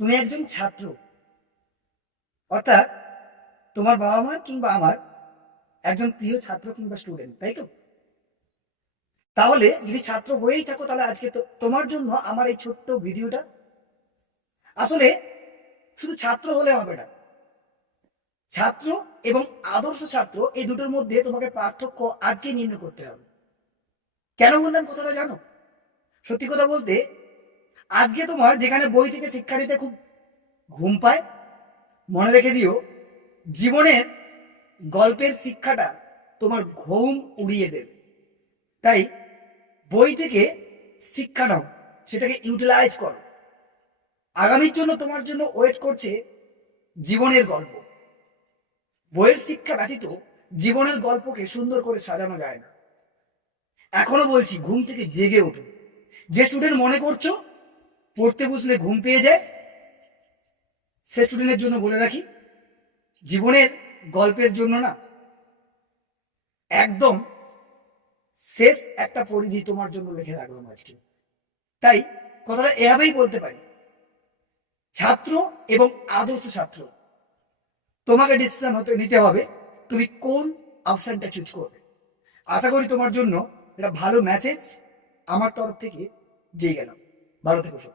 তুমি একজন ছাত্র, অর্থাৎ তোমার বাবা মা কিংবা আমার একজন প্রিয় ছাত্র কিংবা স্টুডেন্ট, তাই তো? তাহলে যদি ছাত্র হয়েই থাকো, তাহলে আজকে তো তোমার জন্য আমার এই ছোট্ট ভিডিওটা। আসলে শুধু ছাত্র হলে হবে না, ছাত্র এবং আদর্শ ছাত্র এই দুটোর মধ্যে তোমাকে পার্থক্য আজকে নির্ণয় করতে হবে। কেন বললাম কথাটা জানো? সত্যি কথা বলতে, আজকে তোমার যেখানে বই থেকে শিক্ষা নিতে খুব ঘুম পায়, মনে রেখে দিও, জীবনের গল্পের শিক্ষাটা তোমার ঘুম উড়িয়ে দেবে। তাই বই থেকে শিক্ষা নাও, সেটাকে ইউটিলাইজ করো। আগামীর জন্য তোমার জন্য ওয়েট করছে জীবনের গল্প। বইয়ের শিক্ষা ব্যতীত জীবনের গল্পকে সুন্দর করে সাজানো যায় না। এখনো বলছি, ঘুম থেকে জেগে ওঠো। যে স্টুডেন্ট মনে করছো পড়তে বসলে ঘুম পেয়ে যায়, সে স্টুডেন্টের জন্য বলে রাখি, জীবনের গল্পের জন্য না, একদম শেষ একটা পরিধি তোমার জন্য লিখে রাখলাম আজকে। তাই কথাটা এভাবেই বলতে পারি, ছাত্র এবং আদর্শ ছাত্র, তোমাকে ডিসিশন নিতে হবে তুমি কোন অপশনটা চুজ করবে। আশা করি তোমার জন্য এটা ভালো মেসেজ আমার তরফ থেকে দিয়ে গেলাম। ভালো থেকো সব।